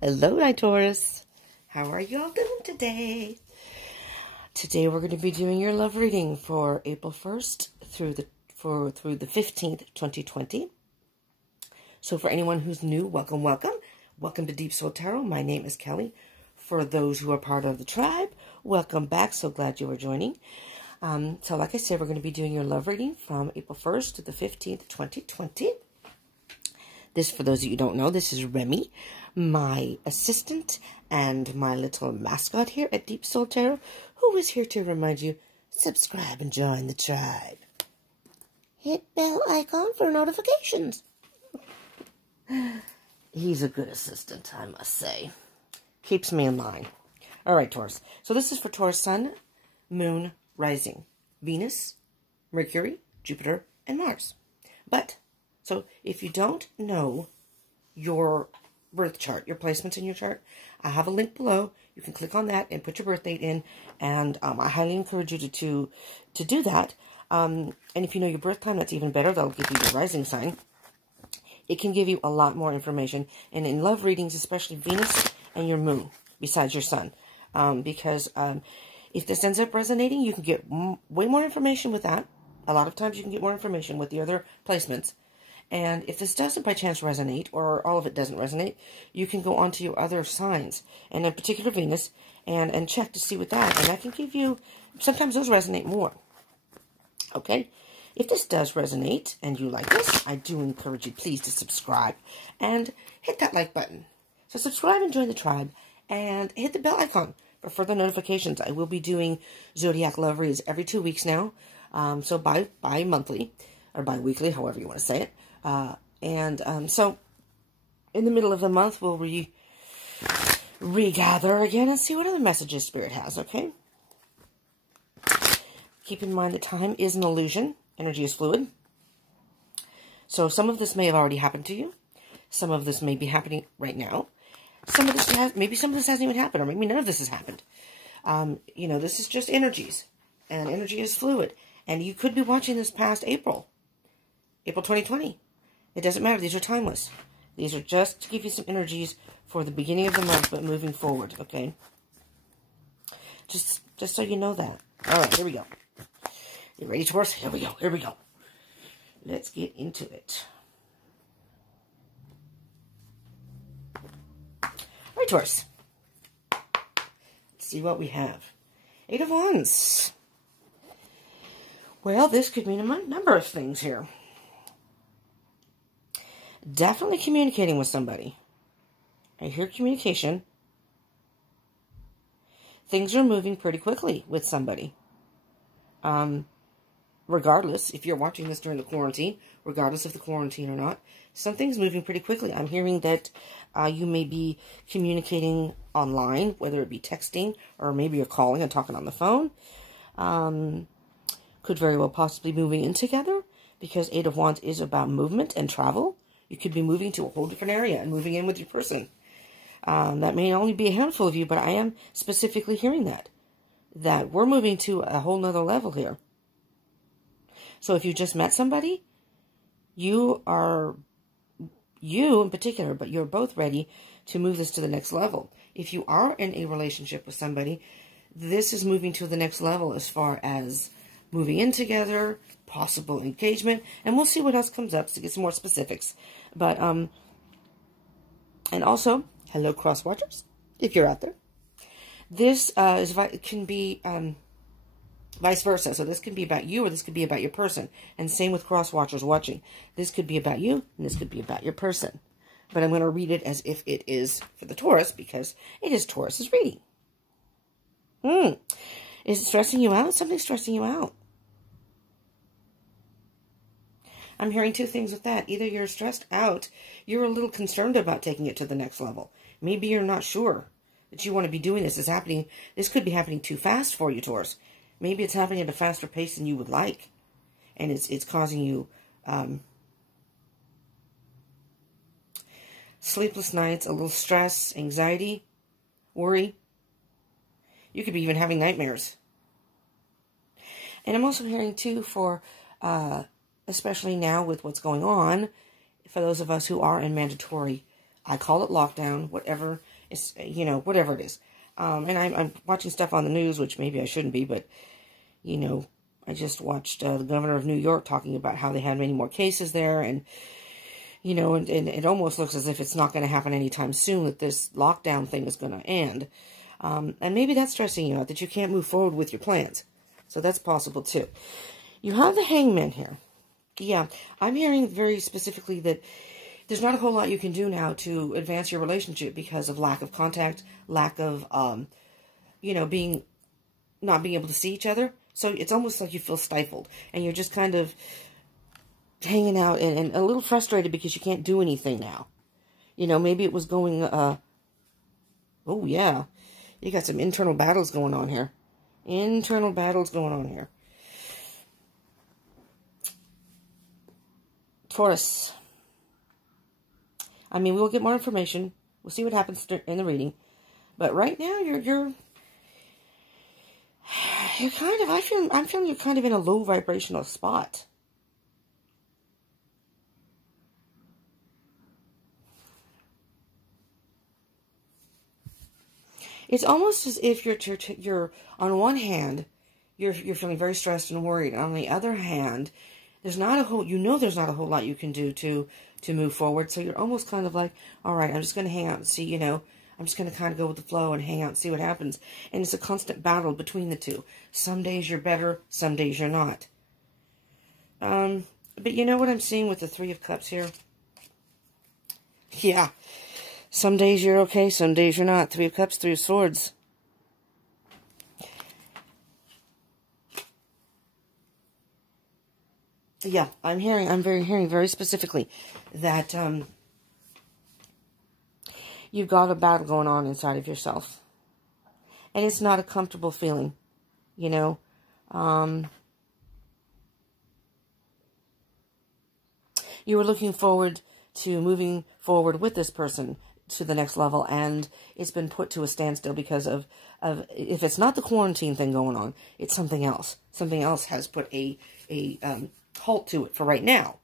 Hello, my Taurus. How are you all doing today? Today we're going to be doing your love reading for April 1st through the 15th, 2020. So for anyone who's new, welcome, welcome. Welcome to Deep Soul Tarot. My name is Kelly. For those who are part of the tribe, welcome back. So glad you are joining. So like I said, we're going to be doing your love reading from April 1st to the 15th, 2020. This, for those of you who don't know, this is Remy, my assistant and my little mascot here at Deep Soul Tarot, who is here to remind you, subscribe and join the tribe. Hit bell icon for notifications. He's a good assistant, I must say. Keeps me in line. All right, Taurus. So this is for Taurus Sun, Moon, Rising, Venus, Mercury, Jupiter, and Mars. So if you don't know your birth chart, your placements in your chart, I have a link below. You can click on that and put your birth date in, and I highly encourage you to do that. And if you know your birth time, that's even better. That'll give you your rising sign. It can give you a lot more information. And in love readings, especially Venus and your moon, besides your sun. Because if this ends up resonating, you can get way more information with that. A lot of times you can get more information with the other placements. And if this doesn't by chance resonate, or all of it doesn't resonate, you can go on to your other signs, and in particular Venus, and check to see what that, and that can give you, sometimes those resonate more. Okay? If this does resonate, and you like this, I do encourage you, please, to subscribe, and hit that like button. So subscribe and join the tribe, and hit the bell icon for further notifications. I will be doing Zodiac love reads every 2 weeks now, so bi-monthly, or bi-weekly, however you want to say it. So in the middle of the month, we'll regather again and see what other messages Spirit has, okay? Keep in mind that time is an illusion. Energy is fluid. So some of this may have already happened to you. Some of this may be happening right now. Maybe some of this hasn't even happened, or maybe none of this has happened. This is just energies, and energy is fluid. And you could be watching this past April 2020. It doesn't matter. These are timeless. These are just to give you some energies for the beginning of the month, but moving forward, okay? Just so you know that. All right, here we go. You ready, Taurus? Here we go. Here we go. Let's get into it. All right, Taurus. Let's see what we have. 8 of Wands. Well, this could mean a number of things here. Definitely communicating with somebody. I hear communication. Things are moving pretty quickly with somebody. Regardless, if you're watching this during the quarantine, regardless of the quarantine or not, something's moving pretty quickly. I'm hearing that you may be communicating online, whether it be texting or maybe you're calling and talking on the phone. Could very well possibly moving in together, because 8 of Wands is about movement and travel. You could be moving to a whole different area and moving in with your person. That may only be a handful of you, but I am specifically hearing that we're moving to a whole nother level here. So if you just met somebody, you in particular, but you're both ready to move this to the next level. If you are in a relationship with somebody, this is moving to the next level as far as moving in together, possible engagement, and we'll see what else comes up to get some more specifics. But, and also, hello, cross watchers, if you're out there. This can be vice versa. So this could be about you, or this could be about your person. And same with cross watchers watching. This could be about you, and this could be about your person. But I'm going to read it as if it is for the Taurus, because it is Taurus's reading. Is it stressing you out? Something's stressing you out. I'm hearing two things with that. Either you're stressed out, you're a little concerned about taking it to the next level. Maybe you're not sure that you want to be doing this. This could be happening too fast for you, Taurus. Maybe it's happening at a faster pace than you would like. And it's causing you sleepless nights, a little stress, anxiety, worry. You could be even having nightmares. And I'm also hearing, too, for especially now with what's going on, for those of us who are in mandatory, I call it lockdown, whatever It's, you know, whatever it is. And I'm watching stuff on the news, which maybe I shouldn't be, but, you know, I just watched the governor of New York talking about how they had many more cases there, and, you know, and it almost looks as if it's not going to happen anytime soon, that this lockdown thing is going to end. And maybe that's stressing you out, that you can't move forward with your plans. So that's possible too. You have the Hangman here. Yeah, I'm hearing very specifically that there's not a whole lot you can do now to advance your relationship because of lack of contact, lack of, you know, not being able to see each other. So it's almost like you feel stifled, and you're just kind of hanging out and a little frustrated because you can't do anything now. You know, maybe it was going, oh yeah, you got some internal battles going on here. Internal battles going on here. Taurus. I mean, we'll get more information. We'll see what happens in the reading. But right now, you're kind of, I'm feeling you're kind of in a low vibrational spot. It's almost as if you're on one hand, you're feeling very stressed and worried. On the other hand, there's not a whole lot you can do to move forward. So you're almost kind of like, all right, I'm just going to hang out and see, you know, I'm just going to kind of go with the flow and hang out and see what happens. And it's a constant battle between the two. Some days you're better, some days you're not. But you know what I'm seeing with the Three of Cups here? Yeah. Some days you're okay, some days you're not. Three of Cups, Three of Swords. Yeah, I'm hearing very specifically that you've got a battle going on inside of yourself. And it's not a comfortable feeling, you know. You were looking forward to moving forward with this person to the next level, and it's been put to a standstill because of if it's not the quarantine thing going on, it's something else. Something else has put a halt to it for right now.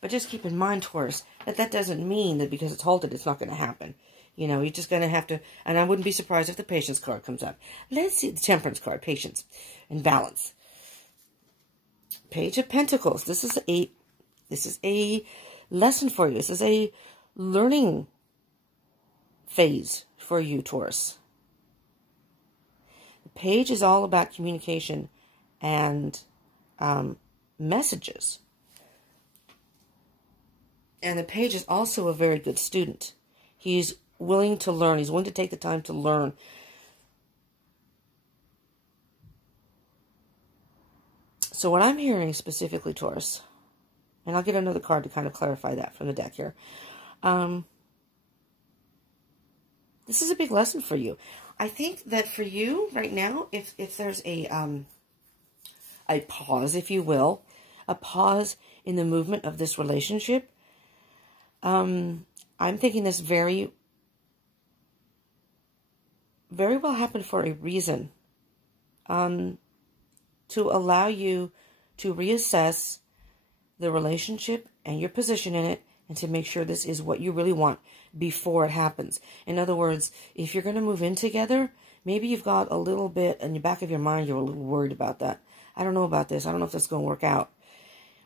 But just keep in mind, Taurus, that doesn't mean that because it's halted, it's not going to happen. You know, you're just going to have to, and I wouldn't be surprised if the Patience card comes up. Let's see the Temperance card, Patience and Balance. Page of Pentacles. This is a lesson for you. This is a learning phase for you, Taurus. The page is all about communication and messages. And the page is also a very good student. He's willing to learn. He's willing to take the time to learn. So what I'm hearing specifically, Taurus, and I'll get another card to kind of clarify that from the deck here. This is a big lesson for you. I think that for you right now, if there's a pause, if you will, a pause in the movement of this relationship, I'm thinking this very well happened for a reason. To allow you to reassess the relationship and your position in it, and to make sure this is what you really want before it happens. In other words, if you're going to move in together, maybe you've got a little bit in the back of your mind, you're a little worried about that. I don't know about this. I don't know if this is going to work out.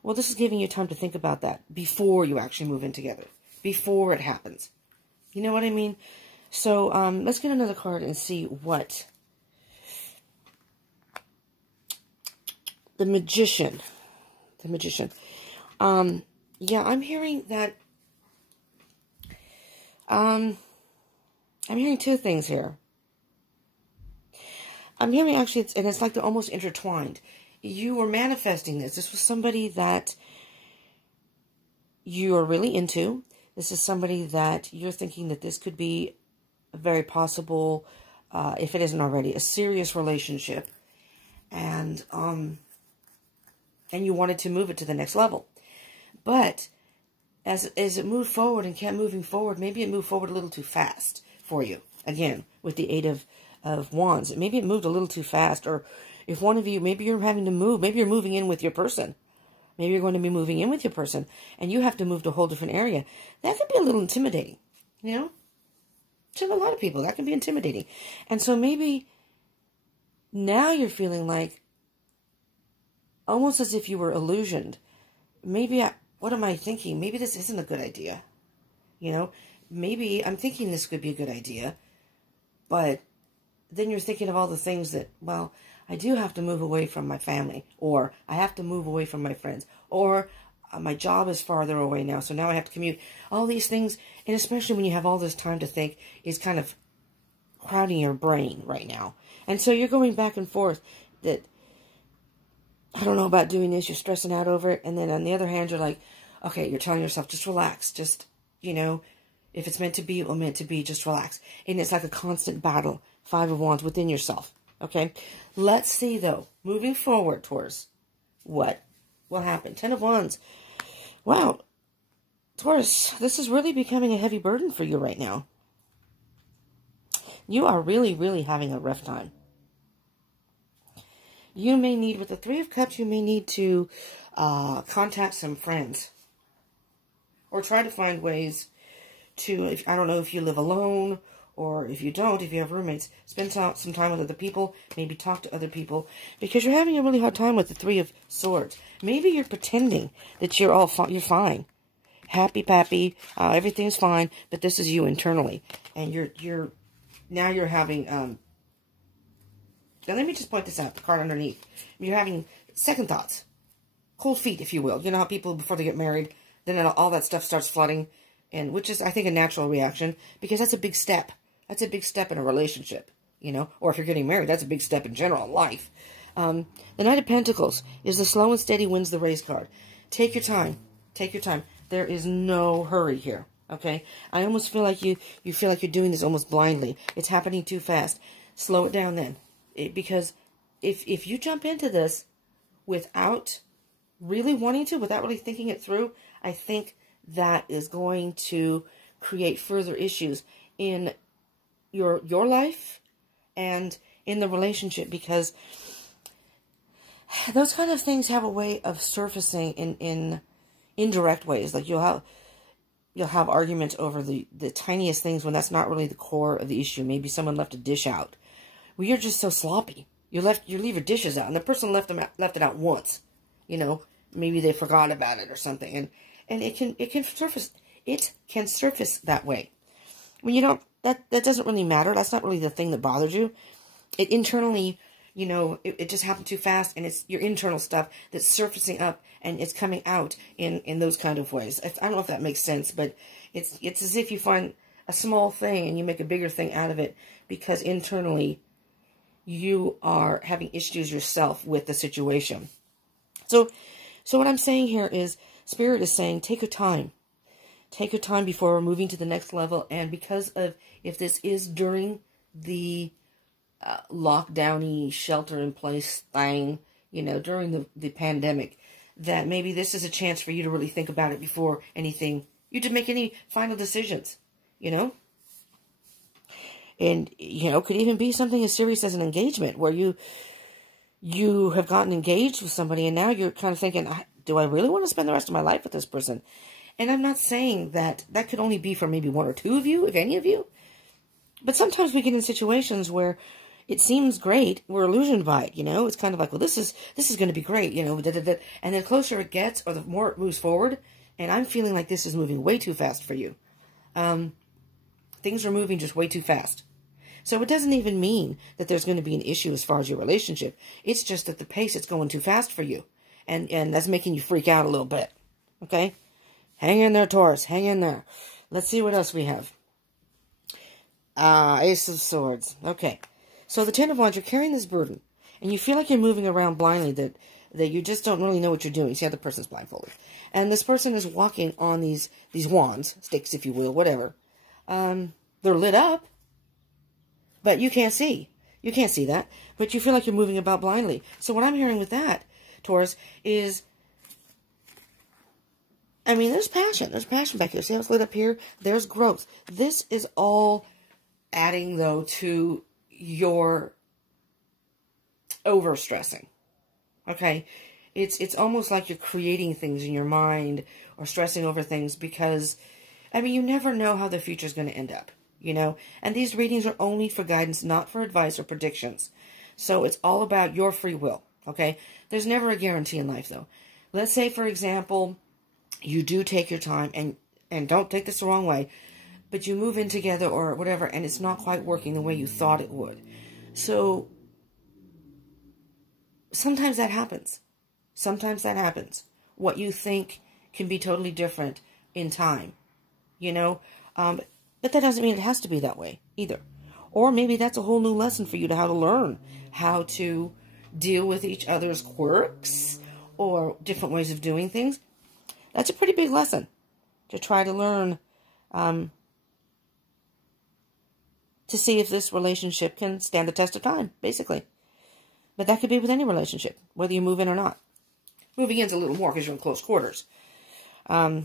Well, this is giving you time to think about that before you actually move in together, before it happens. You know what I mean? So let's get another card and see what the Magician. The Magician. Yeah, I'm hearing that. I'm hearing two things here. I'm hearing actually, and it's like they're almost intertwined. You were manifesting this. This was somebody that you are really into. This is somebody that you're thinking that this could be a very possible, if it isn't already, a serious relationship. And you wanted to move it to the next level. But as it moved forward and kept moving forward, maybe it moved forward a little too fast for you. Again, with the Eight of Wands. Maybe it moved a little too fast. Or if one of you, maybe you're having to move. Maybe you're moving in with your person. Maybe you're going to be moving in with your person. And you have to move to a whole different area. That could be a little intimidating. You know? to a lot of people. That can be intimidating. And so maybe now you're feeling like almost as if you were illusioned. Maybe, what am I thinking? Maybe this isn't a good idea. You know, maybe I'm thinking this could be a good idea, but then you're thinking of all the things that, well, I do have to move away from my family, or I have to move away from my friends, or my job is farther away now, so now I have to commute. All these things, and especially when you have all this time to think, is kind of crowding your brain right now. And so you're going back and forth that, I don't know about doing this, you're stressing out over it, and then on the other hand, you're like, okay, you're telling yourself, just relax, just, you know, if it's meant to be, it will meant to be, just relax. And it's like a constant battle, 5 of Wands within yourself, okay? Let's see, though, moving forward towards what will happen. 10 of Wands. Wow, Taurus, this is really becoming a heavy burden for you right now. You are really, really having a rough time. You may need, with the 3 of Cups, you may need to contact some friends. Or try to find ways to, I don't know if you live alone, or if you don't, if you have roommates, spend some time with other people, maybe talk to other people, because you're having a really hard time with the 3 of Swords. Maybe you're pretending that you're fine. Happy-pappy, everything's fine, but this is you internally. And now you're having, now let me just point this out, the card underneath. You're having second thoughts, cold feet, if you will. You know how people, before they get married, then all that stuff starts flooding, and which is, I think, a natural reaction, because that's a big step. That's a big step in a relationship, you know, or if you're getting married, that's a big step in general in life. The Knight of Pentacles is the slow and steady wins the race card. Take your time. Take your time. There is no hurry here, okay? I almost feel like you feel like you're doing this almost blindly. It's happening too fast. Slow it down then. Because if you jump into this without really wanting to, without really thinking it through, I think that is going to create further issues in your life and in the relationship, because those kind of things have a way of surfacing in indirect ways. Like you'll have arguments over the tiniest things when that's not really the core of the issue. Maybe someone left a dish out. Well, you're just so sloppy. You leave your dishes out, and the person left it out once. You know, maybe they forgot about it or something, and it can surface that way. When you don't, that doesn't really matter. That's not really the thing that bothers you. It internally, you know, it just happened too fast, and it's your internal stuff that's surfacing up, and it's coming out in those kind of ways. I don't know if that makes sense, but it's as if you find a small thing and you make a bigger thing out of it, because internally you are having issues yourself with the situation. So what I'm saying here is, Spirit is saying, take your time. Take your time before we're moving to the next level. And because of, if this is during the lockdowny, shelter-in-place thing, you know, during the pandemic, that maybe this is a chance for you to really think about it before anything, you to make any final decisions, you know? And, you know, could even be something as serious as an engagement, where you have gotten engaged with somebody, and now you're kind of thinking, do I really want to spend the rest of my life with this person? And I'm not saying that could only be for maybe 1 or 2 of you, if any of you. But sometimes we get in situations where it seems great, we're illusioned by it, you know? It's kind of like, well, this is going to be great, you know? And the closer it gets, or the more it moves forward, and I'm feeling like this is moving way too fast for you. Things are moving just way too fast. So it doesn't even mean that there's going to be an issue as far as your relationship. It's just that the pace is going too fast for you. And that's making you freak out a little bit. Okay? Hang in there, Taurus. Hang in there. Let's see what else we have. Ace of Swords. Okay. So the 10 of Wands, you're carrying this burden. And you feel like you're moving around blindly, that you just don't really know what you're doing. See how the person's blindfolded. And this person is walking on these wands, sticks if you will, whatever. They're lit up. But you can't see. You can't see that. But you feel like you're moving about blindly. So what I'm hearing with that, Taurus, is, I mean, there's passion. There's passion back here. See how it's lit up here? There's growth. This is all adding, though, to your overstressing. Okay? It's almost like you're creating things in your mind or stressing over things because, I mean, you never know how the future is going to end up. you know. And these readings are only for guidance, not for advice or predictions. So it's all about your free will, okay? There's never a guarantee in life, though. Let's say, for example, you do take your time, and don't take this the wrong way, but you move in together or whatever, and it's not quite working the way you thought it would. So sometimes that happens. Sometimes that happens. What you think can be totally different in time, you know? But that doesn't mean it has to be that way either. Or maybe that's a whole new lesson for you to how to learn how to deal with each other's quirks or different ways of doing things. That's a pretty big lesson to try to learn, to see if this relationship can stand the test of time, basically. But that could be with any relationship, whether you move in or not. Moving in's a little more because you're in close quarters. So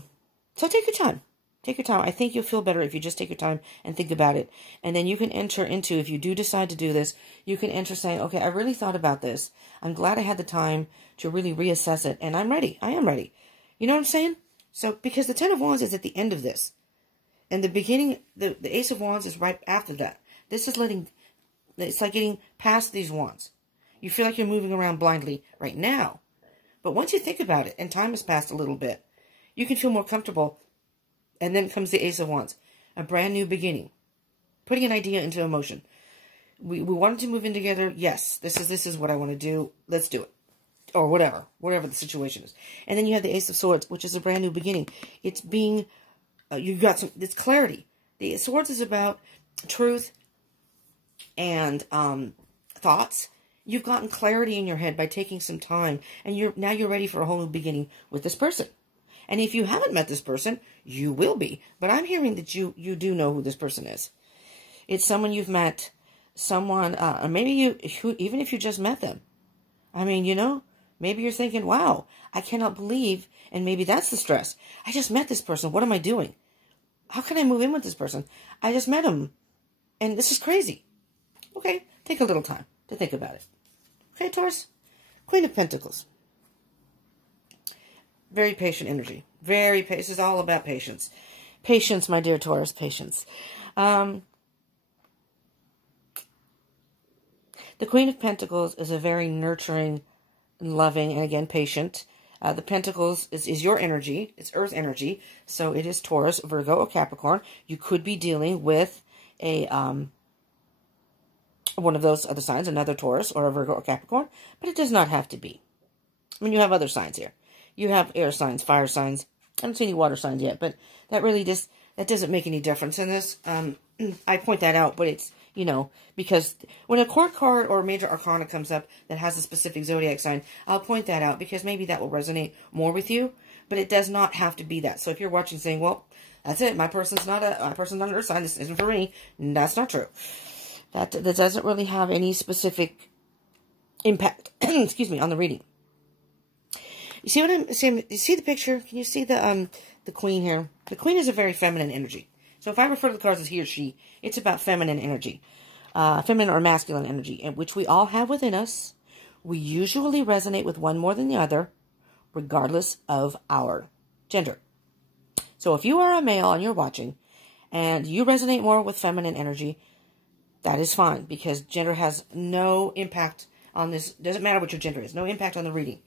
take your time. Take your time. I think you'll feel better if you just take your time and think about it. And then you can enter into, if you do decide to do this, you can enter saying, okay, I really thought about this. I'm glad I had the time to really reassess it. And I'm ready. I am ready. You know what I'm saying? So, because the Ten of Wands is at the end of this. And the beginning, the Ace of Wands is right after that. This is it's like getting past these wands. You feel like you're moving around blindly right now. But once you think about it, and time has passed a little bit, you can feel more comfortable. And then comes the Ace of Wands, a brand new beginning, putting an idea into emotion. We wanted to move in together. Yes, this is what I want to do. Let's do it, or whatever the situation is. And then you have the Ace of Swords, which is a brand new beginning. It's being, it's clarity. The Swords is about truth and thoughts. You've gotten clarity in your head by taking some time, and now you're ready for a whole new beginning with this person. And if you haven't met this person, you will be. But I'm hearing that you do know who this person is. It's someone you've met, someone, or maybe even if you just met them. I mean, you know, maybe you're thinking, wow, I cannot believe, and maybe that's the stress. I just met this person. What am I doing? How can I move in with this person? I just met him, and this is crazy. Okay, take a little time to think about it. Okay, Taurus? Queen of Pentacles. Very patient energy. Very patient. This is all about patience. Patience, my dear Taurus, patience. The Queen of Pentacles is a very nurturing, loving, and again, patient. The Pentacles is your energy. It's Earth energy. So it is Taurus, Virgo, or Capricorn. You could be dealing with a one of those other signs, another Taurus, or a Virgo, or Capricorn. But it does not have to be. I mean, you have other signs here. You have air signs, fire signs. I don't see any water signs yet, but that really that doesn't make any difference in this. I point that out, but it's, you know, because when a court card or a major arcana comes up that has a specific zodiac sign, I'll point that out because maybe that will resonate more with you, but it does not have to be that. So if you're watching saying, well, that's it, my person's not an earth sign, this isn't for me, that's not true. That doesn't really have any specific impact, excuse me, on the reading. You see what I'm saying? You see the picture? Can you see the Queen here? The Queen is a very feminine energy. So if I refer to the cards as he or she, it's about feminine energy. Feminine or masculine energy, which we all have within us. We usually resonate with one more than the other, regardless of our gender. So if you are a male and you're watching, and you resonate more with feminine energy, that is fine, because gender has no impact on this. Doesn't matter what your gender is. No impact on the reading.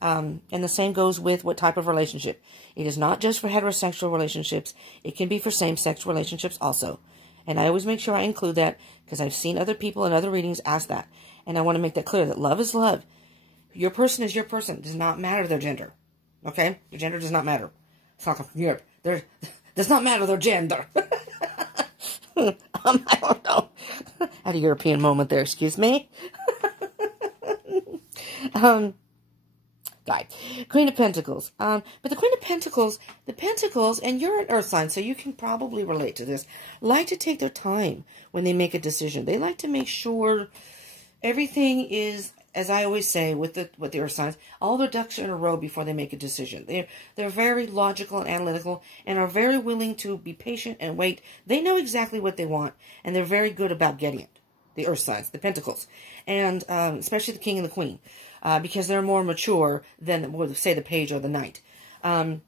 And the same goes with what type of relationship. It is not just for heterosexual relationships. It can be for same-sex relationships also. And I always make sure I include that because I've seen other people in other readings ask that. And I want to make that clear that love is love. Your person is your person. It does not matter their gender. Okay? Your gender does not matter. It's not Europe. Does not matter their gender. I don't know. Had a European moment there. Excuse me. Guy. Queen of Pentacles. But the Queen of Pentacles, the Pentacles, and you're an earth sign, so you can probably relate to this, like to take their time when they make a decision. They like to make sure everything is, as I always say with the earth signs, all their ducks are in a row before they make a decision. They're very logical and analytical and are very willing to be patient and wait. They know exactly what they want, and they're very good about getting it. The earth signs, the Pentacles, and especially the King and the Queen. Because they're more mature than, say, the Page or the Knight. Or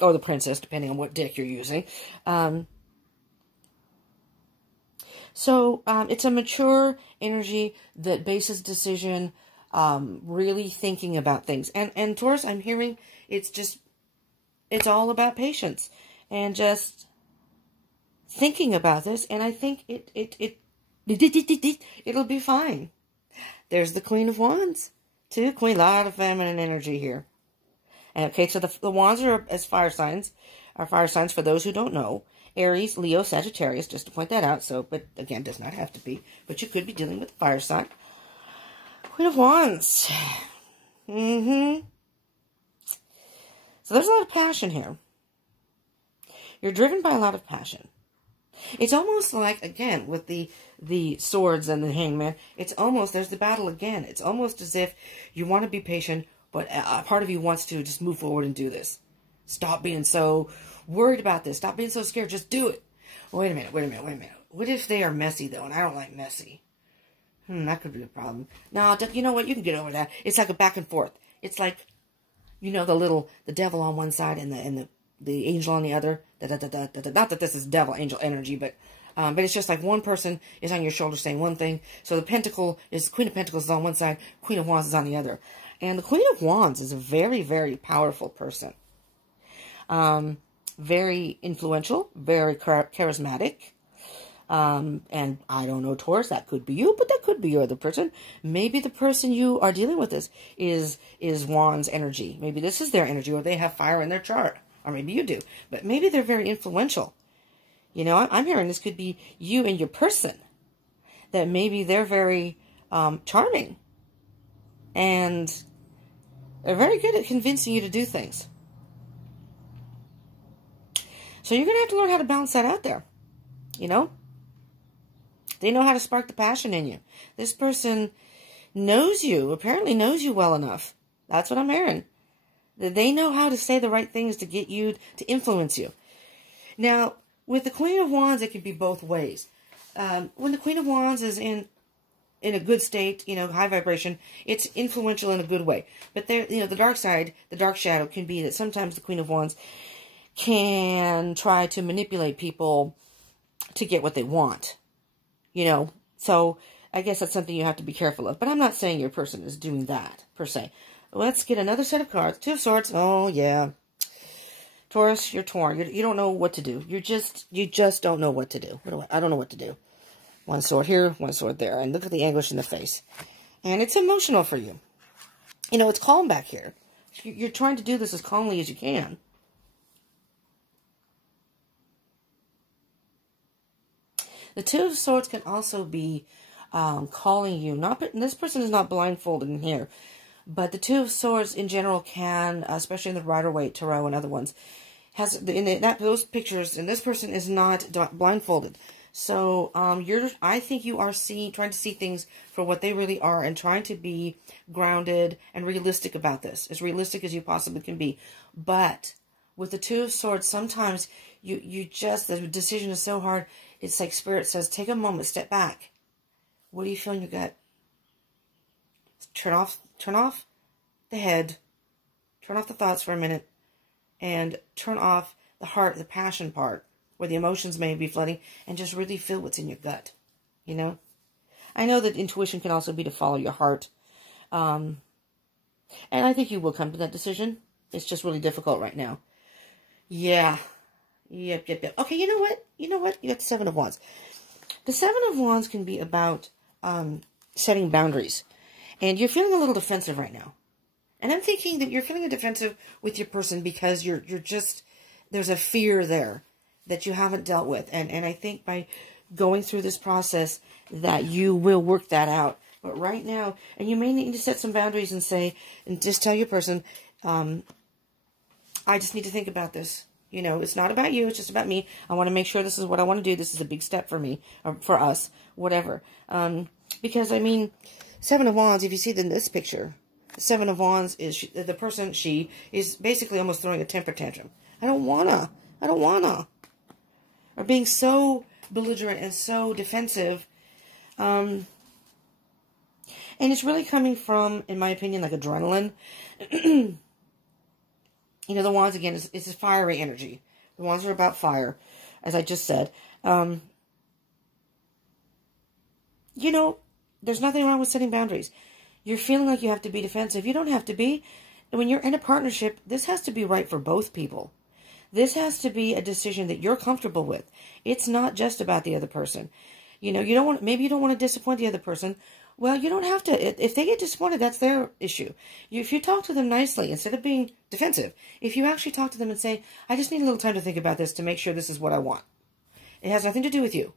the Princess, depending on what deck you're using. So it's a mature energy that bases decision, really thinking about things. And Taurus, I'm hearing it's all about patience and just thinking about this. And I think it'll be fine. There's the Queen of Wands, too. A lot of feminine energy here. And okay, so the Wands are fire signs for those who don't know. Aries, Leo, Sagittarius, just to point that out. So, but again, does not have to be. But you could be dealing with a fire sign. Queen of Wands. So there's a lot of passion here. You're driven by a lot of passion. It's almost like, again, with the swords and the hangman, it's almost, there's the battle again. It's almost as if you want to be patient, but a part of you wants to just move forward and do this. Stop being so worried about this. Stop being so scared. Just do it. Wait a minute. What if they are messy, though, and I don't like messy? That could be a problem. No, you know what? You can get over that. It's like a back and forth. It's like, you know, the devil on one side and the angel on the other. Not that this is devil angel energy, but it's just like one person is on your shoulder saying one thing. So the Queen of Pentacles is on one side, Queen of Wands is on the other. And the Queen of Wands is a very, very powerful person. Very influential, very charismatic. And I don't know, Taurus, that could be you, but that could be your other person. Maybe the person you are dealing with is Wands energy. Maybe this is their energy, or they have fire in their chart. Or maybe you do. But maybe they're very influential. You know, I'm hearing this could be you and your person. That maybe they're very charming. And they're very good at convincing you to do things. So you're going to have to learn how to balance that out there. You know? They know how to spark the passion in you. This person knows you, apparently knows you well enough. That's what I'm hearing. They know how to say the right things to get you, to influence you. Now, with the Queen of Wands, it can be both ways. When the Queen of Wands is in a good state, you know, high vibration, it's influential in a good way. But there, you know, the dark side, the dark shadow can be that sometimes the Queen of Wands can try to manipulate people to get what they want. You know, so I guess that's something you have to be careful of. But I'm not saying your person is doing that, per se. Let's get another set of cards. Two of Swords. Oh, yeah. Taurus, you're torn. You don't know what to do. You just don't know what to do. I don't know what to do. One sword here, one sword there. And look at the anguish in the face. And it's emotional for you. You know, it's calm back here. You're trying to do this as calmly as you can. The Two of Swords can also be calling you. This person is not blindfolded in here. But the Two of Swords in general can, especially in the Rider-Waite Tarot and other ones, those pictures, and this person is not blindfolded. So I think you are trying to see things for what they really are and trying to be grounded and realistic about this, as realistic as you possibly can be. But with the Two of Swords, sometimes the decision is so hard. It's like Spirit says, take a moment, step back. What do you feel in your gut? Turn off the head, turn off the thoughts for a minute, and turn off the heart, the passion part, where the emotions may be flooding, and just really feel what's in your gut, you know? I know that intuition can also be to follow your heart, and I think you will come to that decision. It's just really difficult right now. Yeah. Yep. Okay, you know what? You got the Seven of Wands. The Seven of Wands can be about setting boundaries. And you're feeling a little defensive right now. And I'm thinking that you're feeling defensive with your person because you're just, there's a fear there that you haven't dealt with. And I think by going through this process that you will work that out. But right now, and you may need to set some boundaries and just tell your person, I just need to think about this. You know, it's not about you. It's just about me. I want to make sure this is what I want to do. This is a big step for me, or for us, whatever. Because, I mean, Seven of Wands, if you see in this picture, Seven of Wands is the person, she is basically almost throwing a temper tantrum. I don't wanna. Or being so belligerent and so defensive. And it's really coming from, in my opinion, like adrenaline. You know, the Wands, again, is a fiery energy. The Wands are about fire, as I just said. you know, there's nothing wrong with setting boundaries. You're feeling like you have to be defensive. You don't have to be. When you're in a partnership, this has to be right for both people. This has to be a decision that you're comfortable with. It's not just about the other person. You know, maybe you don't want to disappoint the other person. Well, you don't have to. If they get disappointed, that's their issue. If you talk to them nicely, instead of being defensive, if you actually talk to them and say, I just need a little time to think about this to make sure this is what I want. It has nothing to do with you.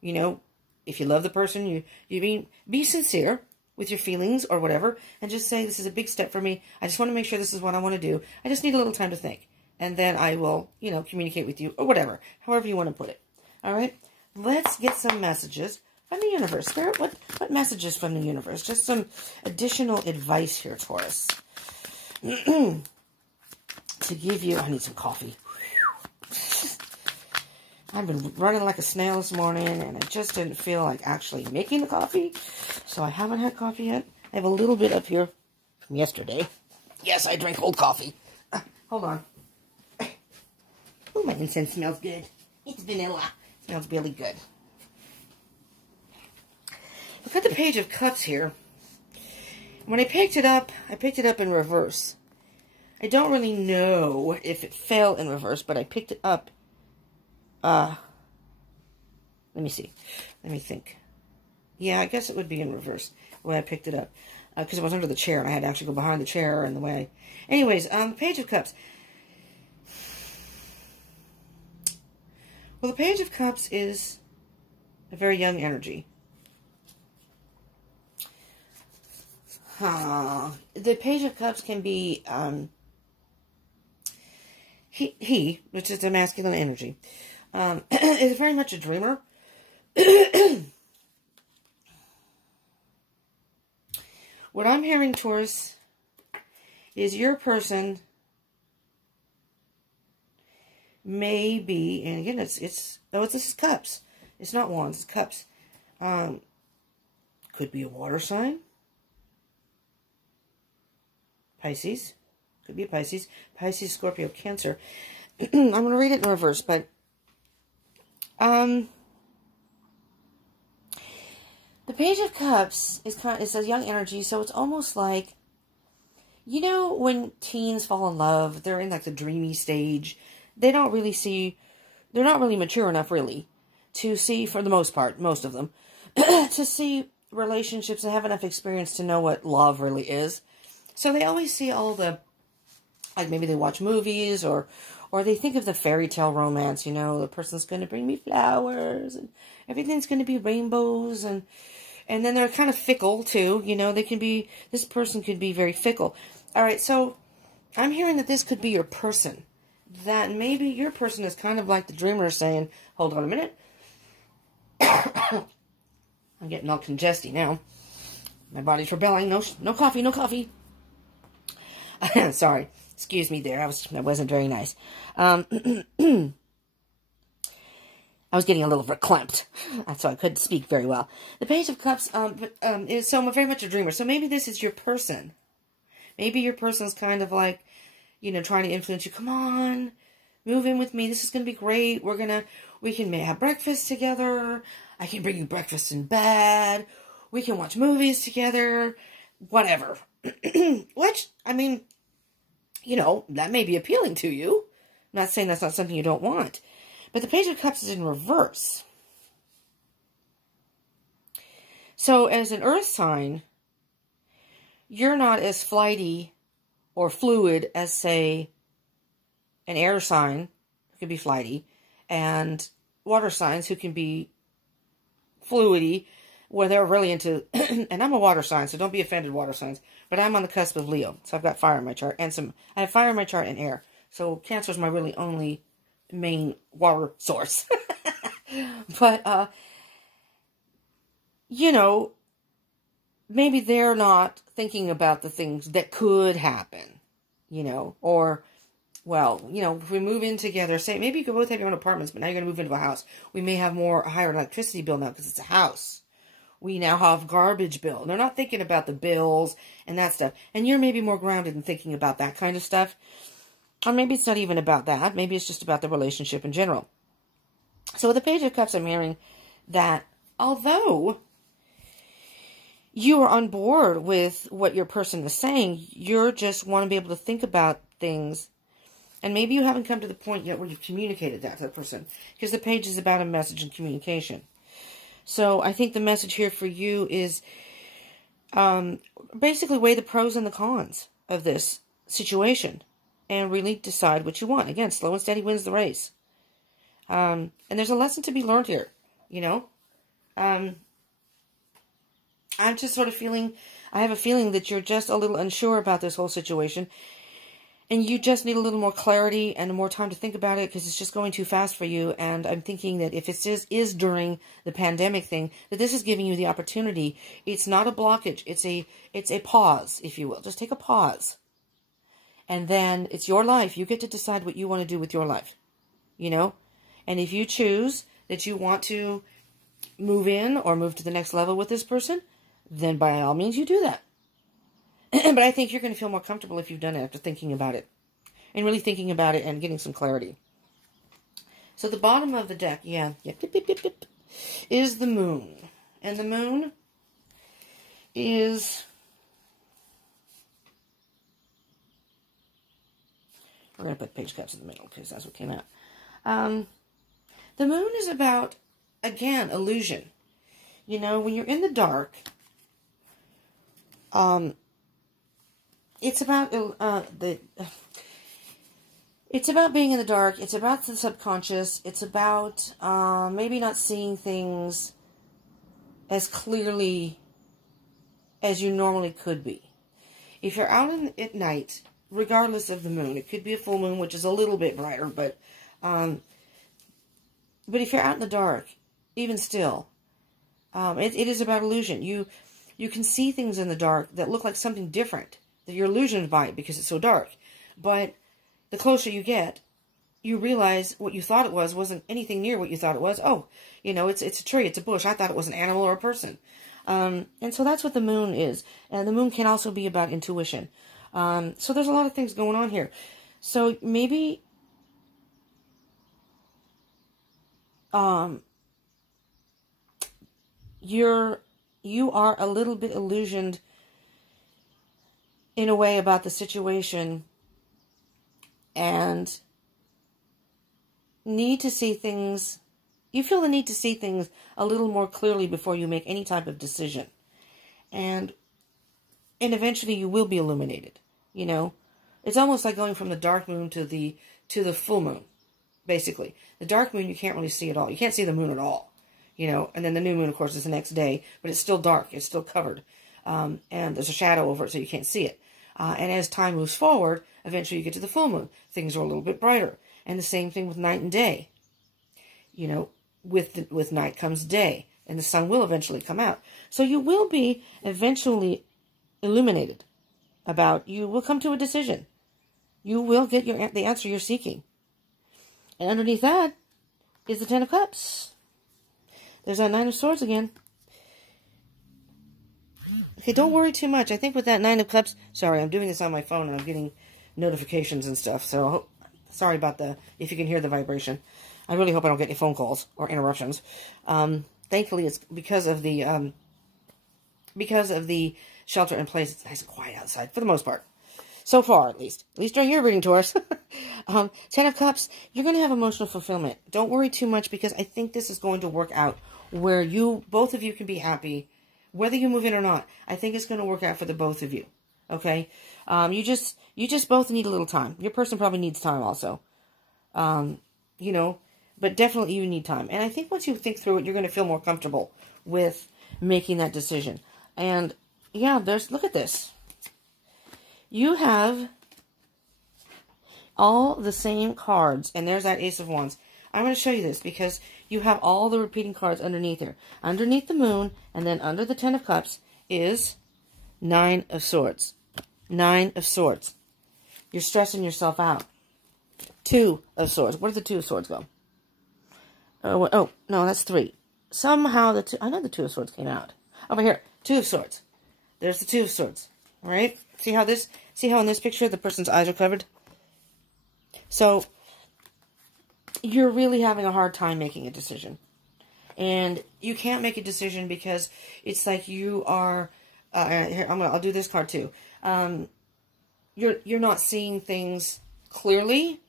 You know, if you love the person, be sincere with your feelings or whatever, and just say, this is a big step for me. I just want to make sure this is what I want to do. I just need a little time to think. And then I will, you know, communicate with you or whatever, however you want to put it. All right? Let's get some messages from the universe. Spirit, what messages from the universe? Just some additional advice here, Taurus. To give you, I need some coffee. I've been running like a snail this morning, and I just didn't feel like actually making the coffee. So I haven't had coffee yet. I have a little bit up here from yesterday. Yes, I drank cold coffee. Hold on. Oh, my incense smells good. It's vanilla. It smells really good. Look at the Page of Cups here. When I picked it up in reverse. I don't really know if it fell in reverse, but I picked it up. Let me see. Let me think. Yeah, I guess it would be in reverse, the way I picked it up. Because it was under the chair, and I had to actually go behind the chair and the way. Anyways, Page of Cups. Well, the Page of Cups is a very young energy. The Page of Cups can be, he, which is a masculine energy, is very much a dreamer. What I'm hearing, Taurus, is your person maybe, and again, this is cups. It's not wands, it's cups. Could be a water sign. Pisces. Could be a Pisces. Pisces, Scorpio, Cancer. I'm going to read it in reverse, but the Page of Cups is a young energy, so it's almost like, you know, when teens fall in love, they're in like the dreamy stage. They don't really see, they're not really mature enough, really, to see, for the most part, most of them, to see relationships and have enough experience to know what love really is. So they always see all the, like maybe they watch movies or they think of the fairy tale romance, you know, the person's going to bring me flowers and everything's going to be rainbows and then they're kind of fickle too, you know, this person could be very fickle. All right, so I'm hearing that this could be your person. That maybe your person is kind of like the dreamer saying, hold on a minute. I'm getting all congested now. My body's rebelling. No coffee, no coffee. Sorry. Excuse me there. That wasn't very nice. I was getting a little verklempt, so I couldn't speak very well. The Page of Cups is so very much a dreamer. So maybe this is your person. Maybe your person's kind of like, you know, trying to influence you. Come on, move in with me. This is going to be great. We can have breakfast together. I can bring you breakfast in bed. We can watch movies together. Whatever. Which, I mean, you know, that may be appealing to you. I'm not saying that's not something you don't want. But the Page of Cups is in reverse. So as an earth sign, you're not as flighty or fluid as, say, an air sign who can be flighty, and water signs who can be fluidy, where they're really into, and I'm a water sign, so don't be offended, water signs, but I'm on the cusp of Leo, so I've got fire in my chart, and I have fire in my chart and air, so Cancer is my really only main water source. But, you know, maybe they're not thinking about the things that could happen, you know, or, well, you know, if we move in together, say, maybe you could both have your own apartments, but now you're going to move into a house. We may have a higher electricity bill now because it's a house. We now have garbage bill. They're not thinking about the bills and that stuff. And you're maybe more grounded in thinking about that kind of stuff. Or maybe it's not even about that. Maybe it's just about the relationship in general. So with the Page of Cups, I'm hearing that although you are on board with what your person is saying. You just want to be able to think about things. And maybe you haven't come to the point yet where you've communicated that to the person. Because the page is about a message and communication. So I think the message here for you is basically weigh the pros and the cons of this situation. And really decide what you want. Again, slow and steady wins the race. And there's a lesson to be learned here, you know. I'm just sort of feeling, I have a feeling that you're just a little unsure about this whole situation. And you just need a little more clarity and more time to think about it because it's just going too fast for you. And I'm thinking that if it is during the pandemic thing, that this is giving you the opportunity. It's not a blockage. It's a pause, if you will. Just take a pause. And then it's your life. You get to decide what you want to do with your life, you know. And if you choose that you want to move in or move to the next level with this person, then by all means you do that. But I think you're going to feel more comfortable if you've done it after thinking about it. And really thinking about it and getting some clarity. So the bottom of the deck, is the moon. And the moon is... We're going to put page cuts in the middle because that's what came out. The moon is about, again, illusion. You know, when you're in the dark, it's about it's about being in the dark. It's about the subconscious. It's about maybe not seeing things as clearly as you normally could be. If you're out at night, regardless of the moon, it could be a full moon, which is a little bit brighter, but if you're out in the dark, even still, it is about illusion. You can see things in the dark that look like something different, that you're illusioned by it because it's so dark. But the closer you get, you realize what you thought it was wasn't anything near what you thought it was. Oh, you know, it's a tree, it's a bush. I thought it was an animal or a person. And so that's what the moon is. And the moon can also be about intuition. So there's a lot of things going on here. So maybe you are a little bit illusioned in a way about the situation and need to see things, you feel the need to see things a little more clearly before you make any type of decision. And eventually you will be illuminated, you know. It's almost like going from the dark moon to the full moon, basically. The dark moon you can't really see at all. You can't see the moon at all, you know. And then the new moon, of course, is the next day, but it's still dark. It's still covered. And there's a shadow over it, so you can't see it. And as time moves forward, eventually you get to the full moon. Things are a little bit brighter. And the same thing with night and day. You know, with night comes day, and the sun will eventually come out. So you will be eventually illuminated about, you will come to a decision. You will get the answer you're seeking. And underneath that is the Ten of Cups. There's that Nine of Swords again. Okay, don't worry too much. I think with that Nine of Cups... Sorry, I'm doing this on my phone and I'm getting notifications and stuff. So, sorry about if you can hear the vibration. I really hope I don't get any phone calls or interruptions. Thankfully, it's because of the shelter in place. It's nice and quiet outside, for the most part. So far, at least. At least during your reading, Taurus. Ten of Cups, you're going to have emotional fulfillment. Don't worry too much because I think this is going to work out where both of you can be happy. Whether you move in or not, I think it's going to work out for the both of you. Okay? You just both need a little time. Your person probably needs time also. You know, but definitely you need time. And I think once you think through it, you're going to feel more comfortable with making that decision. And, yeah, look at this. You have all the same cards. And there's that Ace of Wands. I'm going to show you this because you have all the repeating cards underneath here. Underneath the moon and then under the Ten of Cups is Nine of Swords. Nine of Swords. You're stressing yourself out. Two of Swords. Where did the Two of Swords go? Oh, no, that's three. Somehow I know the Two of Swords came out. Over here. Two of Swords. There's the Two of Swords. All right? See how in this picture the person's eyes are covered? So you're really having a hard time making a decision. And you can't make a decision because it's like you are Here, I'll do this card too. You're not seeing things clearly,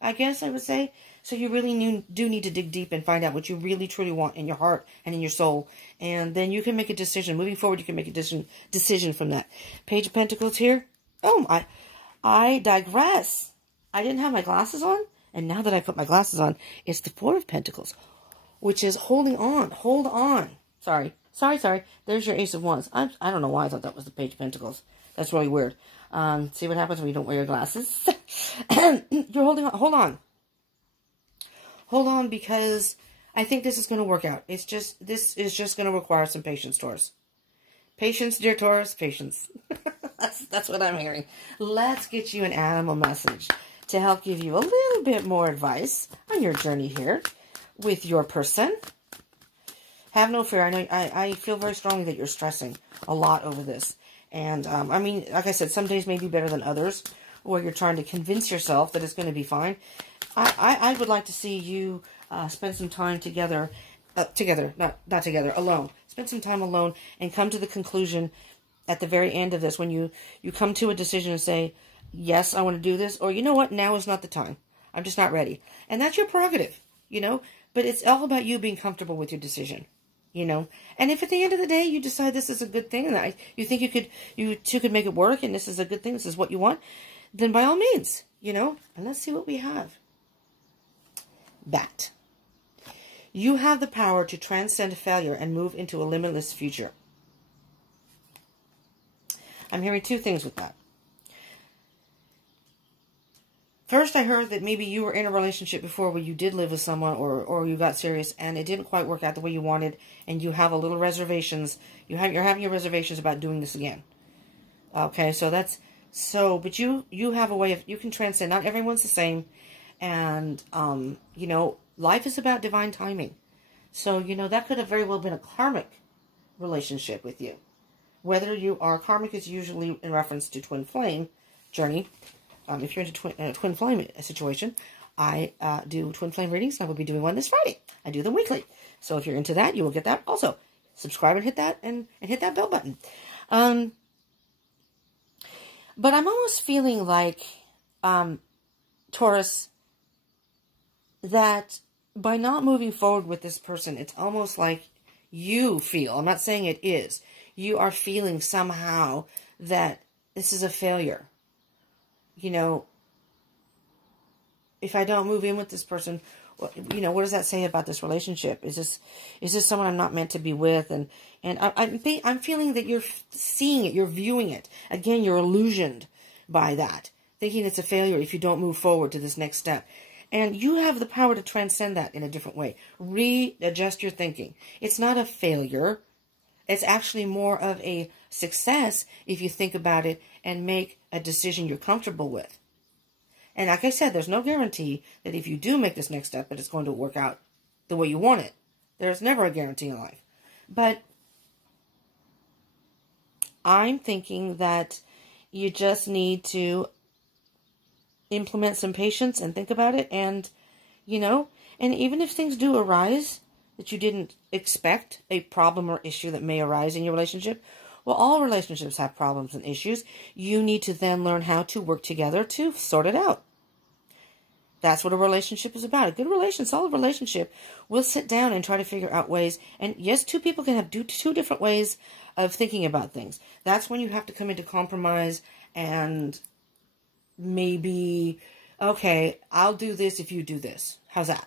I guess I would say. So you really do need to dig deep and find out what you really truly want in your heart and in your soul. And then you can make a decision. Moving forward, you can make a decision from that. Page of Pentacles here. Oh, I digress. I didn't have my glasses on. And now that I put my glasses on, it's the Four of Pentacles, which is holding on. Hold on. Sorry. There's your Ace of Wands. I don't know why I thought that was the Page of Pentacles. That's really weird. See what happens when you don't wear your glasses? You're holding on. Hold on. Hold on, because I think this is going to work out. This is just going to require some patience, Taurus. Patience, dear Taurus, patience. That's what I'm hearing. Let's get you an animal message to help give you a little bit more advice on your journey here with your person. Have no fear. I know I feel very strongly that you're stressing a lot over this. And, I mean, like I said, some days may be better than others, where you're trying to convince yourself that it's going to be fine. I would like to see you spend some time together, not together, alone. Spend some time alone and come to the conclusion at the very end of this, when you come to a decision and say, yes, I want to do this, or you know what, now is not the time. I'm just not ready. And that's your prerogative, you know, but it's all about you being comfortable with your decision, you know. And if at the end of the day you decide this is a good thing, and you think you two could make it work, and this is a good thing, this is what you want, then by all means, you know. And let's see what we have. Bat. You have the power to transcend failure and move into a limitless future. I'm hearing two things with that. First, I heard that maybe you were in a relationship before where you did live with someone, or you got serious and it didn't quite work out the way you wanted, and you have a little reservations. You're having your reservations about doing this again. Okay, so but you have a way of, you can transcend. Not everyone's the same. And, you know, life is about divine timing. So, you know, that could have very well been a karmic relationship with you. Whether you are, karmic is usually in reference to twin flame journey. If you're into twin flame situation, I do twin flame readings. I will be doing one this Friday. I do them weekly. So if you're into that, you will get that also. Subscribe and hit that, and hit that bell button. But I'm almost feeling like, Taurus, that by not moving forward with this person, it's almost like you feel, I'm not saying it is, you are feeling somehow that this is a failure. You know, if I don't move in with this person, you know, what does that say about this relationship? Is this someone I'm not meant to be with? And I'm feeling that you're seeing it, you're viewing it. Again, you're illusioned by that, thinking it's a failure if you don't move forward to this next step. And you have the power to transcend that in a different way. Readjust your thinking. It's not a failure. It's actually more of a success if you think about it and make a decision you're comfortable with. And like I said, there's no guarantee that if you do make this next step that it's going to work out the way you want it. There's never a guarantee in life. But I'm thinking that you just need to implement some patience and think about it. And, you know, and even if things do arise that you didn't expect, a problem or issue that may arise in your relationship, well, all relationships have problems and issues. You need to then learn how to work together to sort it out. That's what a relationship is about. A good relationship, solid relationship, will sit down and try to figure out ways. And yes, two people can have two different ways of thinking about things. That's when you have to come into compromise and maybe, okay, I'll do this if you do this. How's that?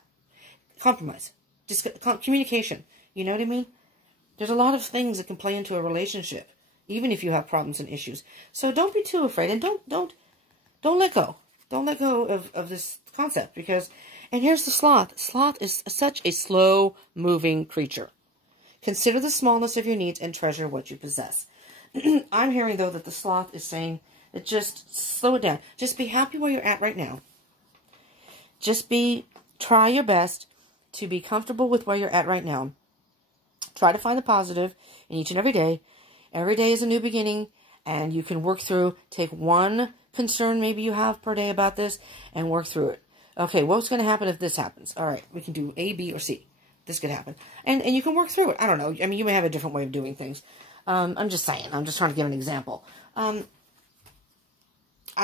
Compromise. Just communication. You know what I mean? There's a lot of things that can play into a relationship, even if you have problems and issues. So don't be too afraid, and don't let go. Don't let go of this concept, because, and here's the sloth. Sloth is such a slow-moving creature. Consider the smallness of your needs and treasure what you possess. I'm hearing, though, that the sloth is saying that just slow it down. Just be happy where you're at right now. Try your best to be comfortable with where you're at right now. Try to find the positive in each and every day. Every day is a new beginning, and you can work through, take one concern maybe you have per day about this, and work through it. Okay, what's going to happen if this happens? All right, we can do A, B, or C. this could happen. And you can work through it. I don't know. I mean, you may have a different way of doing things. I'm just saying. I'm just trying to give an example. I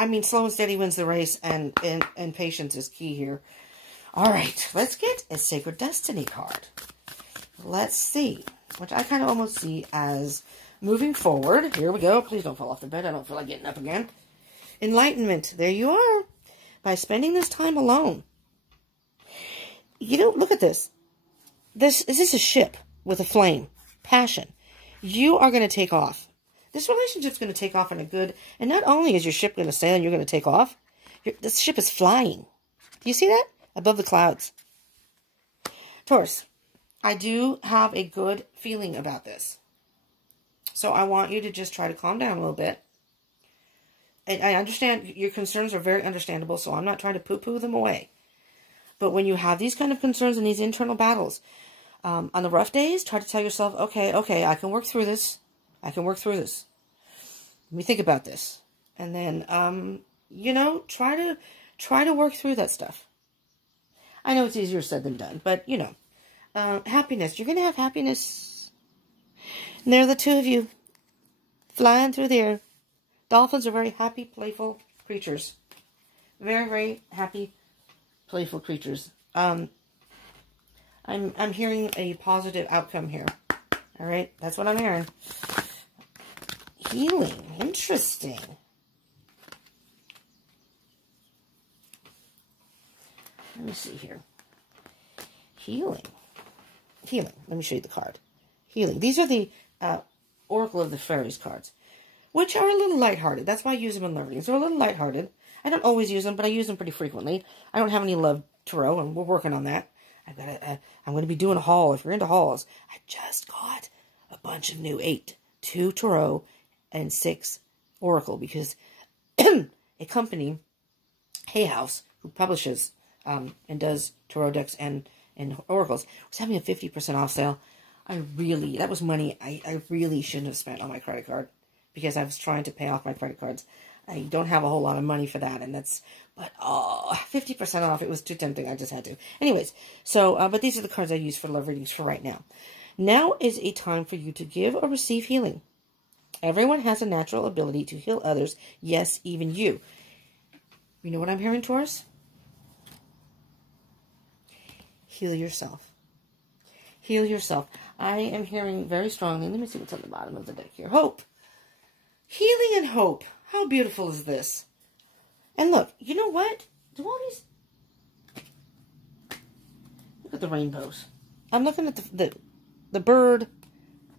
mean, slow and steady wins the race, and patience is key here. All right, let's get a Sacred Destiny card. Let's see, which I kind of almost see as moving forward. Here we go. Please don't fall off the bed. I don't feel like getting up again. Enlightenment. There you are. By spending this time alone. You know, look at this. This is a ship with a flame. Passion. You are going to take off. This relationship's going to take off in a good... And not only is your ship going to sail and you're going to take off, this ship is flying. Do you see that? Above the clouds. Taurus, I do have a good feeling about this. So I want you to just try to calm down a little bit. And I understand your concerns are very understandable, so I'm not trying to poo-poo them away. But when you have these kind of concerns and these internal battles, on the rough days, try to tell yourself, okay, I can work through this. I can work through this. Let me think about this. And then, you know, try to work through that stuff. I know it's easier said than done, but, you know, happiness. You're going to have happiness. And there are the two of you flying through the air. Dolphins are very happy, playful creatures. Very, very happy, playful creatures. I'm hearing a positive outcome here. All right, that's what I'm hearing. Healing, interesting. Let me see here. Healing. Healing. Let me show you the card. Healing. These are the Oracle of the Fairies cards, which are a little lighthearted. That's why I use them in love readings. They're a little lighthearted. I don't always use them, but I use them pretty frequently. I don't have any love tarot, and we're working on that. I'm going to be doing a haul. If you're into hauls, I just got a bunch of new 2 tarot and 6 Oracle, because a company, Hay House, who publishes and does tarot decks and oracles, was having a 50% off sale. That was money I really shouldn't have spent on my credit card, because I was trying to pay off my credit cards. I don't have a whole lot of money for that, but 50% off, it was too tempting. I just had to. Anyways, so, but these are the cards I use for love readings for right now. Now is a time for you to give or receive healing. Everyone has a natural ability to heal others. Yes, even you. You know what I'm hearing, Taurus? Heal yourself. Heal yourself. I am hearing very strongly. Let me see what's on the bottom of the deck here. Hope. Healing and hope. How beautiful is this? And look, you know what? Do all these... Look at the rainbows. I'm looking at the bird.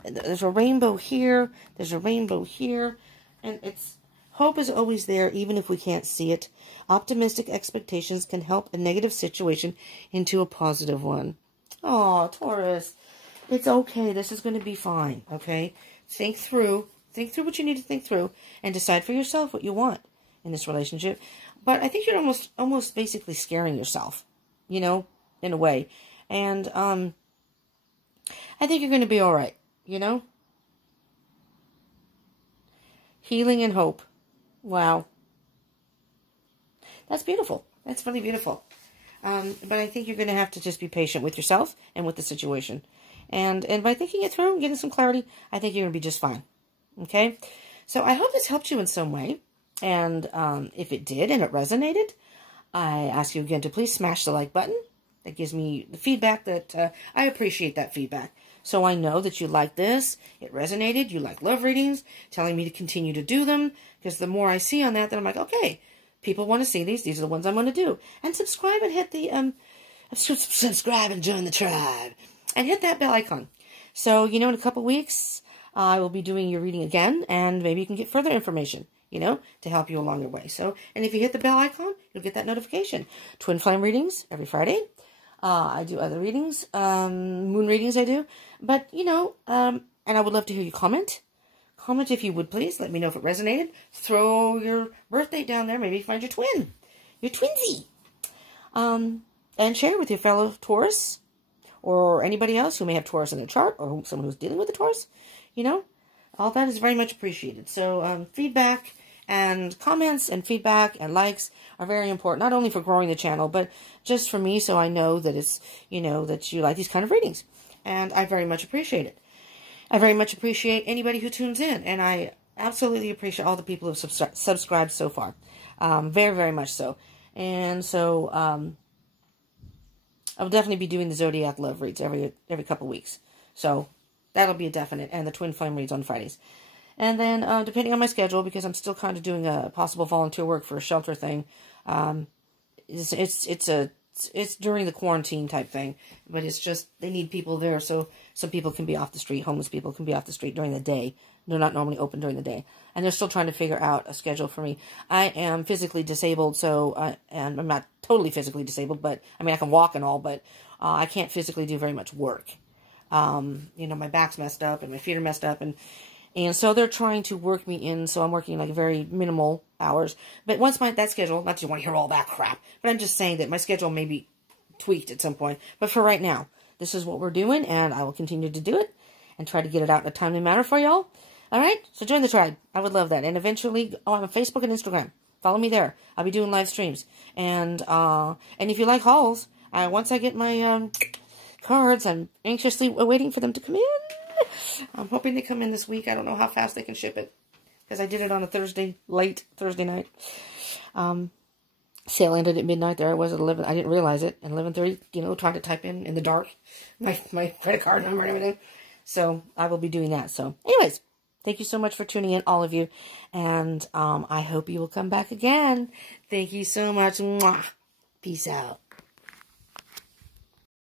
There's a rainbow here. There's a rainbow here. And it's... Hope is always there, even if we can't see it. Optimistic expectations can help a negative situation into a positive one. Oh, Taurus. It's okay. This is going to be fine, okay? Think through what you need to think through and decide for yourself what you want in this relationship. But I think you're almost basically scaring yourself, you know, in a way. And I think you're going to be all right, you know? Healing and hope. Wow. That's beautiful. That's really beautiful. But I think you're going to have to just be patient with yourself and with the situation. And by thinking it through and getting some clarity, I think you're going to be just fine. Okay? So I hope this helped you in some way. And if it did and it resonated, I ask you again to please smash the like button. That gives me the feedback that I appreciate that feedback. So I know that you like this, it resonated, you like love readings, telling me to continue to do them. Because the more I see on that, then I'm like, okay, people want to see these. These are the ones I'm going to do. And subscribe and hit the, subscribe and join the tribe. And hit that bell icon. So, you know, in a couple weeks, I will be doing your reading again. And maybe you can get further information, you know, to help you along your way. So, and if you hit the bell icon, you'll get that notification. Twin flame readings every Friday. I do other readings. Moon readings I do. But, you know, and I would love to hear you comment. Comment if you would, please. Let me know if it resonated. Throw your birth date down there. Maybe find your twin. Your twinsy. And share with your fellow Taurus. Or anybody else who may have Taurus in their chart. Or someone who's dealing with a Taurus. You know. All that is very much appreciated. So, feedback And comments and feedback and likes are very important, not only for growing the channel, but just for me, so I know that it's, you know, that you like these kind of readings. And I very much appreciate it. I very much appreciate anybody who tunes in, and I absolutely appreciate all the people who have subscribed so far. Very, very much so. And so, I'll definitely be doing the Zodiac Love reads every couple weeks. So, that'll be a definite, and the Twin Flame reads on Fridays. And then, depending on my schedule, because I'm still kind of doing a possible volunteer work for a shelter thing, it's during the quarantine type thing, but it's just, they need people there, so some people can be off the street, homeless people can be off the street during the day. They're not normally open during the day, and they're still trying to figure out a schedule for me. I am physically disabled, so, and I'm not totally physically disabled, but, I mean, I can walk and all, but I can't physically do very much work. You know, my back's messed up, and my feet are messed up, and so they're trying to work me in, so I'm working like very minimal hours. But once that schedule, not that you want to hear all that crap, but I'm just saying that my schedule may be tweaked at some point. But for right now, this is what we're doing, and I will continue to do it and try to get it out in a timely manner for y'all. All right? So join the tribe. I would love that. And eventually, I'm on Facebook and Instagram. Follow me there. I'll be doing live streams. And if you like hauls, once I get my cards, I'm anxiously waiting for them to come in. I'm hoping they come in this week. I don't know how fast they can ship it, because I did it on a late Thursday night. Sale ended at midnight. There I was at 11. I didn't realize it. At 11:30, you know, trying to type in the dark my credit card number and everything. So I will be doing that. So anyways, thank you so much for tuning in, all of you. And I hope you will come back again. Thank you so much. Mwah. Peace out.